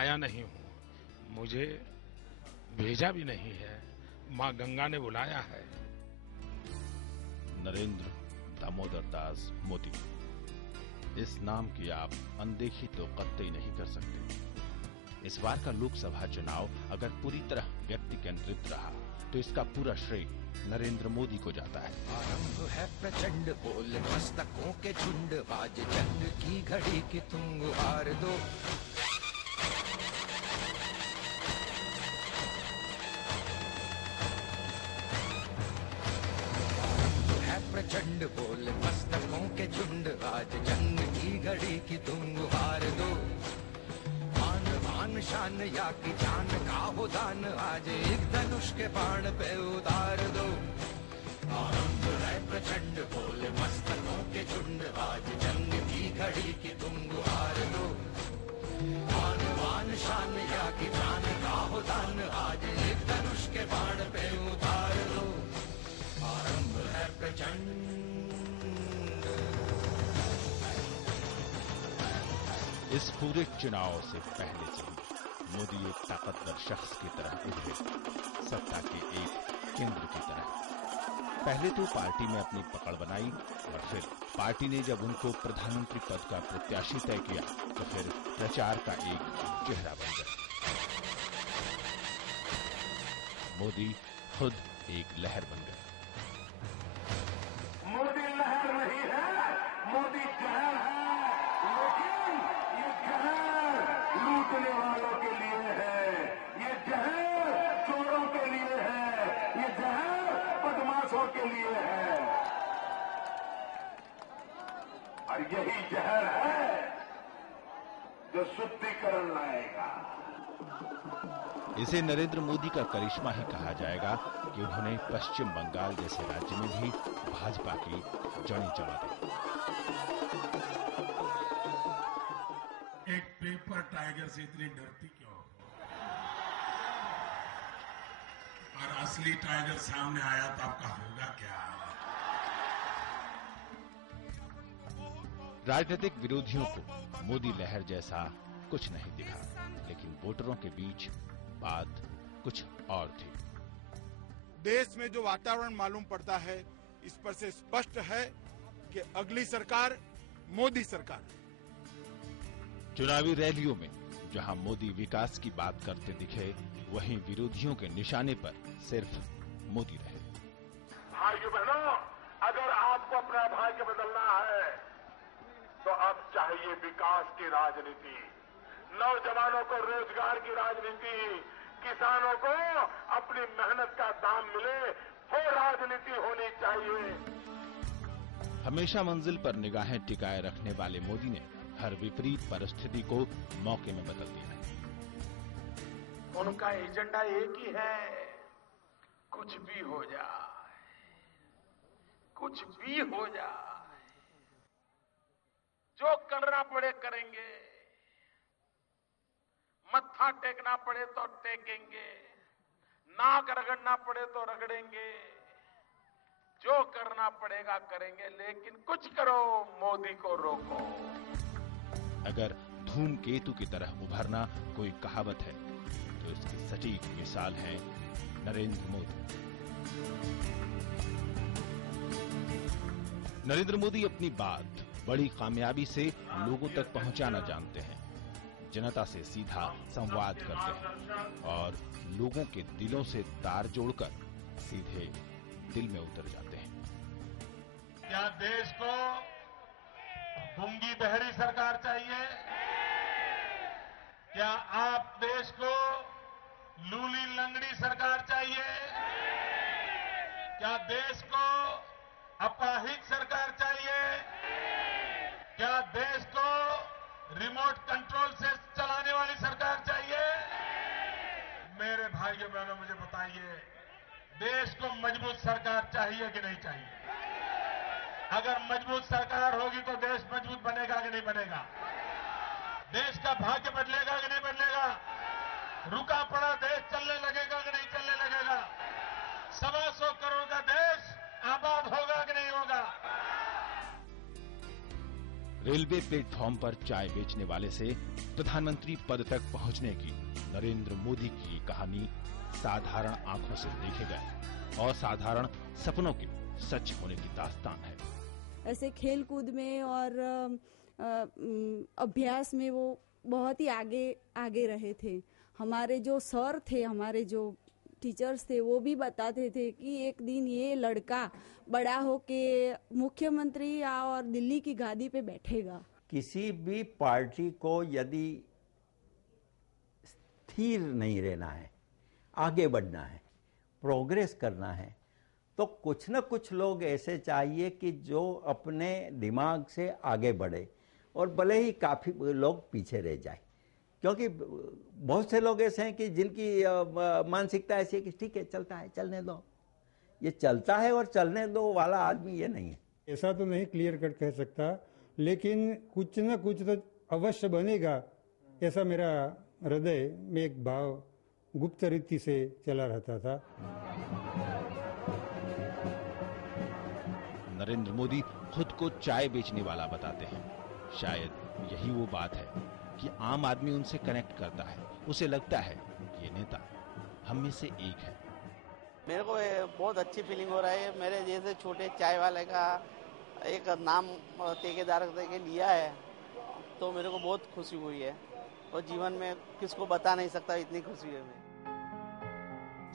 आया नहीं हूं, मुझे भेजा भी नहीं है, मां गंगा ने बुलाया है। नरेंद्र दामोदर दास मोदी, इस नाम की आप अनदेखी तो कतई नहीं कर सकते। इस बार का लोकसभा चुनाव अगर पूरी तरह व्यक्ति केंद्रित रहा तो इसका पूरा श्रेय नरेंद्र मोदी को जाता है। आरंभ है प्रचंड बोल मस्तकों के झुंड, बाज जंग की घड़ी की तुम गुहार दो। प्रचंड बोल मस्तकों के झुंड, आज जंग की घड़ी की तुम गुहार दो। मान मान शान या की जान का हो दान, आज एक धनुष के बाण पे उतार दो। आरंभ है प्रचंड बोल मस्तकों के झुंड, आज जंग की घड़ी की तुम गुहार दो। मान मान शान या की जान का हो दान, आज एक धनुष के बाण पे उतार दो। आरंभ है प्रचंड। इस पूरे चुनाव से पहले से ही मोदी एक ताकतवर शख्स की तरह उभरे, सत्ता के एक केंद्र की तरह। पहले तो पार्टी में अपनी पकड़ बनाई और फिर पार्टी ने जब उनको प्रधानमंत्री पद का प्रत्याशी तय किया तो फिर प्रचार का एक चेहरा बन गए। मोदी खुद एक लहर बन गए। मोदी लहर नहीं है, मोदी जहर है, लेकिन ये जहर लूटने वालों के लिए है, ये जहर चोरों के लिए है, ये जहर बदमाशों के लिए है। और यही जहर है जो शुद्धिकरण लाएगा। इसे नरेंद्र मोदी का करिश्मा ही कहा जाएगा कि उन्होंने पश्चिम बंगाल जैसे राज्य में भी भाजपा की जड़ें जमा दी। एक पेपर टाइगर से इतनी डरती क्यों? और असली टाइगर सामने आया तो आपका होगा क्या? राजनीतिक विरोधियों को मोदी लहर जैसा कुछ नहीं दिखा, लेकिन वोटरों के बीच बात कुछ और थी। देश में जो वातावरण मालूम पड़ता है, इस पर से स्पष्ट है कि अगली सरकार मोदी सरकार। चुनावी रैलियों में जहां मोदी विकास की बात करते दिखे, वहीं विरोधियों के निशाने पर सिर्फ मोदी रहे। भाइयों बहनों, अगर आपको अपना भाग्य बदलना है तो अब चाहिए विकास की राजनीति, नौजवानों को रोजगार की राजनीति, किसानों को अपनी मेहनत का दाम मिले, वो राजनीति होनी चाहिए। हमेशा मंजिल पर निगाहें टिकाए रखने वाले मोदी ने हर विपरीत परिस्थिति को मौके में बदल दिया। उनका एजेंडा एक ही है, कुछ भी हो जाए, कुछ भी हो जाए, जो करना पड़े करेंगे, मत्था टेकना पड़े तो टेकेंगे, नाक रगड़ना पड़े तो रगड़ेंगे, जो करना पड़ेगा करेंगे, लेकिन कुछ करो, मोदी को रोको। अगर धूमकेतु की तरह उभरना कोई कहावत है तो इसकी सटीक मिसाल है नरेंद्र मोदी। नरेंद्र मोदी अपनी बात बड़ी कामयाबी से लोगों तक पहुंचाना जानते हैं, जनता से सीधा संवाद करते हैं और लोगों के दिलों से तार जोड़कर सीधे दिल में उतर जाते हैं। क्या देश को गूंगी बहरी सरकार चाहिए? क्या आप देश को लूली लंगड़ी सरकार चाहिए? क्या देश को अपाहिज सरकार चाहिए? क्या देश को रिमोट कंट्रोल से चलाने वाली सरकार चाहिए? मेरे भाइयों बहनों, मुझे बताइए, देश को मजबूत सरकार चाहिए कि नहीं चाहिए? अगर मजबूत सरकार होगी तो देश मजबूत बनेगा कि नहीं बनेगा? देश का भाग्य बदलेगा कि नहीं बदलेगा? रुका पड़ा देश चलने लगेगा कि नहीं चलने लगेगा? 125 करोड़ का देश आबाद होगा कि नहीं होगा? रेलवे प्लेटफॉर्म पर चाय बेचने वाले से प्रधानमंत्री पद तक पहुंचने की नरेंद्र मोदी की कहानी साधारण आंखों से देखे गए असाधारण सपनों के सच होने की दास्तान है। ऐसे खेल कूद में और अभ्यास में वो बहुत ही आगे रहे थे। हमारे जो सर थे, हमारे जो टीचर्स थे, वो भी बताते थे कि एक दिन ये लड़का बड़ा होके मुख्यमंत्री और दिल्ली की गादी पे बैठेगा। किसी भी पार्टी को यदि स्थिर नहीं रहना है, आगे बढ़ना है, प्रोग्रेस करना है, तो कुछ न कुछ लोग ऐसे चाहिए कि जो अपने दिमाग से आगे बढ़े और भले ही काफी लोग पीछे रह जाए। क्योंकि बहुत से लोग ऐसे हैं कि जिनकी मानसिकता ऐसी है कि ठीक है, चलता है, चलने दो। ये चलता है और चलने दो वाला आदमी ये नहीं है। ऐसा तो नहीं क्लियर कट कह सकता, लेकिन कुछ न कुछ तो अवश्य बनेगा, ऐसा मेरा हृदय में एक भाव गुप्त रीति से चला रहता था। नरेंद्र मोदी खुद को चाय बेचने वाला बताते हैं। शायद यही वो बात है कि आम आदमी उनसे कनेक्ट करता है। उसे लगता है कि ये नेता हम में से एक है। मेरे को बहुत अच्छी फीलिंग हो रहा है। मेरे जैसे छोटे चाय वाले का एक नाम ठेकेदार के लिया है, तो मेरे को बहुत खुशी हुई है और जीवन में किसको बता नहीं सकता इतनी खुशी है।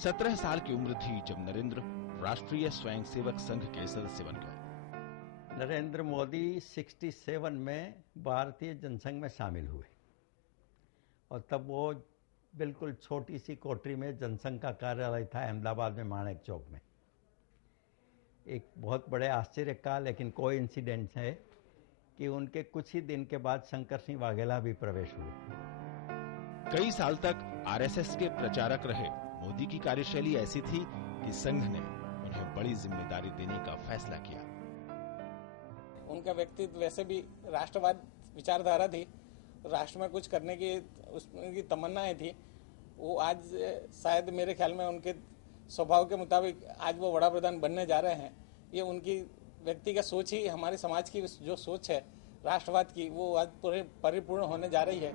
17 साल की उम्र थी जब नरेंद्र राष्ट्रीय स्वयंसेवक संघ के सदस्य बन गए। नरेंद्र मोदी 67 में भारतीय जनसंघ में शामिल हुए और तब वो बिल्कुल छोटी सी कोठरी में जनसंघ का कार्यालय था अहमदाबाद में, माणेक चौक में। एक बहुत बड़े आश्चर्य का लेकिन कोई इंसिडेंट है कि उनके कुछ ही दिन के बाद शंकर सिंह वाघेला भी प्रवेश हुए। कई साल तक आरएसएस के प्रचारक रहे मोदी की कार्यशैली ऐसी थी कि संघ ने उन्हें बड़ी जिम्मेदारी देने का फैसला किया। उनका व्यक्तित्व वैसे भी राष्ट्रवाद विचारधारा थी, राष्ट्र में कुछ करने की उसकी तमन्नाएं थी। वो आज शायद मेरे ख्याल में उनके स्वभाव के मुताबिक आज वो वड़ा प्रधान बनने जा रहे हैं। ये उनकी व्यक्तिगत सोच ही हमारे समाज की जो सोच है राष्ट्रवाद की, वो आज पूरे परिपूर्ण होने जा रही है।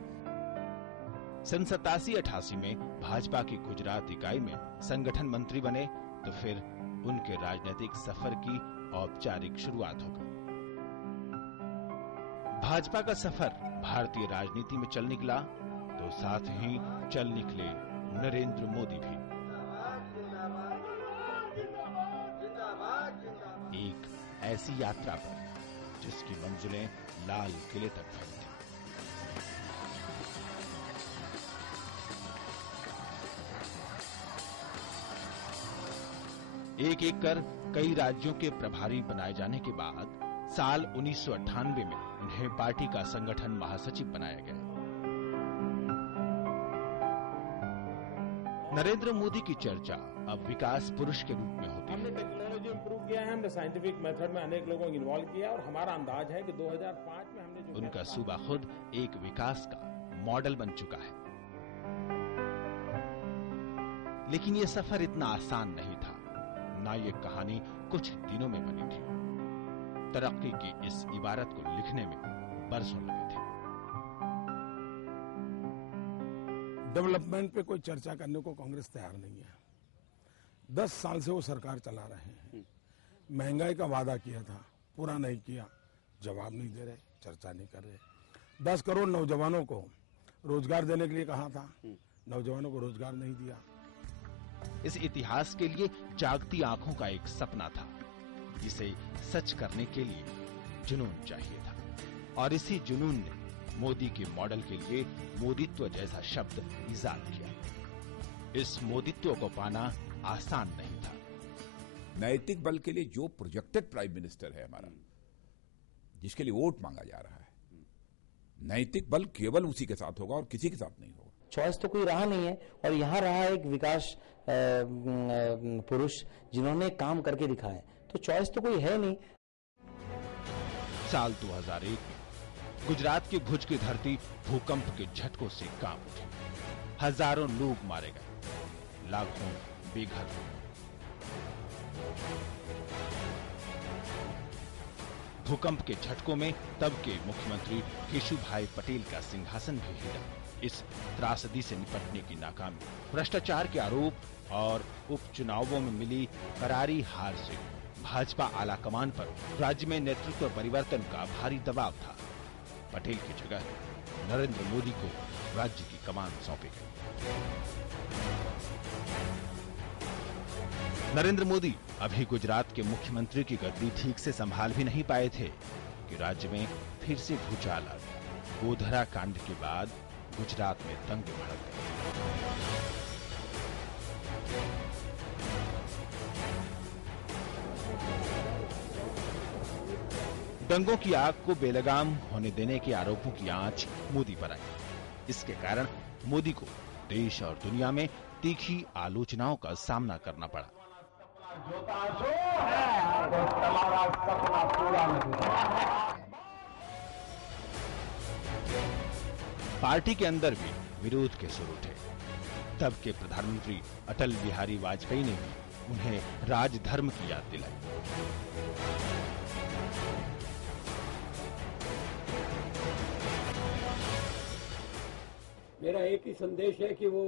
सन 87-88 में भाजपा की गुजरात इकाई में संगठन मंत्री बने तो फिर उनके राजनीतिक सफर की औपचारिक शुरुआत हो गई। भाजपा का सफर भारतीय राजनीति में चल निकला तो साथ ही चल निकले नरेंद्र मोदी भी। एक ऐसी यात्रा पर जिसकी मंजिलें लाल किले तक फैली थी। एक एक कर कई राज्यों के प्रभारी बनाए जाने के बाद साल 1998 में उन्हें पार्टी का संगठन महासचिव बनाया गया। नरेंद्र मोदी की चर्चा अब विकास पुरुष के रूप में होती है। हमने टेक्नोलॉजी इंप्रूव किया है, हमने साइंटिफिक मेथड में अनेक लोगों को इन्वॉल्व किया और हमारा अंदाज है कि 2005 में हमने जो उनका सूबा खुद एक विकास का मॉडल बन चुका है। लेकिन ये सफर इतना आसान नहीं था, ना ये कहानी कुछ दिनों में बनी थी। तरक्की की इस इबारत को लिखने में बरसों लगे थे। डेवलपमेंट पे कोई चर्चा करने को कांग्रेस तैयार नहीं है। 10 साल से वो सरकार चला रहे हैं। महंगाई का वादा किया था, पूरा नहीं किया, जवाब नहीं दे रहे, चर्चा नहीं कर रहे। 10 करोड़ नौजवानों को रोजगार देने के लिए कहा था, नौजवानों को रोजगार नहीं दिया। इस इतिहास के लिए जागती आंखों का एक सपना था, जिसे सच करने के लिए जुनून चाहिए था। और इसी जुनून ने मोदी के मॉडल के लिए मोदित्व जैसा शब्द इजाद किया। इस मोदित्व को पाना आसान नहीं था। नैतिक बल के लिए जो प्रोजेक्टेड प्राइम मिनिस्टर है हमारा, जिसके लिए वोट मांगा जा रहा है, नैतिक बल केवल उसी के साथ होगा और किसी के साथ नहीं होगा। चॉइस तो कोई रहा नहीं है और यहाँ रहा एक विकास पुरुष जिन्होंने काम करके दिखाया, तो चॉइस तो कोई है नहीं। साल 2001 में गुजरात की भुज की धरती भूकंप के झटकों से कांप उठी। हजारों लोग मारे गए, लाखों बेघर हुए। भूकंप के झटकों में तब के मुख्यमंत्री केशुभाई पटेल का सिंहासन भी हिला। इस त्रासदी से निपटने की नाकामी, भ्रष्टाचार के आरोप और उपचुनावों में मिली करारी हार से भाजपा आलाकमान पर राज्य में नेतृत्व परिवर्तन का भारी दबाव था। पटेल की जगह नरेंद्र मोदी को राज्य की कमान सौंपी गई। नरेंद्र मोदी अभी गुजरात के मुख्यमंत्री की गद्दी ठीक से संभाल भी नहीं पाए थे कि राज्य में फिर से भूचाल आ गया। गोधरा कांड के बाद गुजरात में दंगे भड़क गए। दंगों की आग को बेलगाम होने देने के आरोपों की आंच मोदी पर आई। इसके कारण मोदी को देश और दुनिया में तीखी आलोचनाओं का सामना करना पड़ा। पार्टी के अंदर भी विरोध के सुर उठे। तब के प्रधानमंत्री अटल बिहारी वाजपेयी ने भी उन्हें राजधर्म की याद दिलाई। मेरा एक ही संदेश है कि वो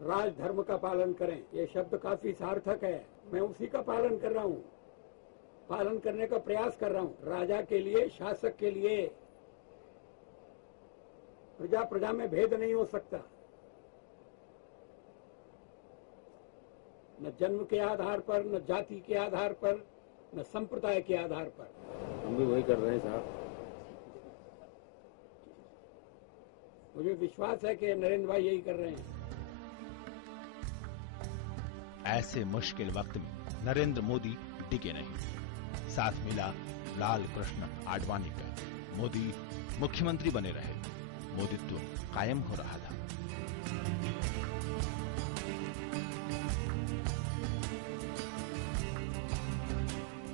राजधर्म का पालन करें। ये शब्द काफी सार्थक है, मैं उसी का पालन कर रहा हूँ, पालन करने का प्रयास कर रहा हूँ। राजा के लिए, शासक के लिए प्रजा प्रजा में भेद नहीं हो सकता, न जन्म के आधार पर, न जाति के आधार पर, न संप्रदाय के आधार पर। हम भी वही कर रहे हैं साहब। मुझे विश्वास है कि नरेंद्र भाई यही कर रहे हैं। ऐसे मुश्किल वक्त में नरेंद्र मोदी टिके नहीं। साथ मिला लाल कृष्ण आडवाणी का। मोदी मुख्यमंत्री बने रहे, मोदित्व कायम हो रहा था।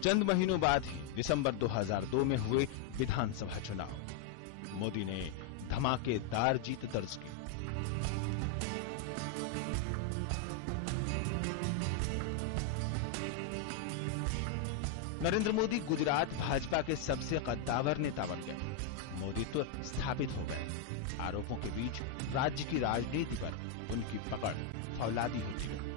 चंद महीनों बाद ही दिसंबर 2002 में हुए विधानसभा चुनाव। मोदी ने धमाकेदार जीत दर्ज की। नरेंद्र मोदी गुजरात भाजपा के सबसे कद्दावर नेता बन गए। मोदित्व स्थापित हो गए। आरोपों के बीच राज्य की राजनीति पर उनकी पकड़ फौलादी होती गई।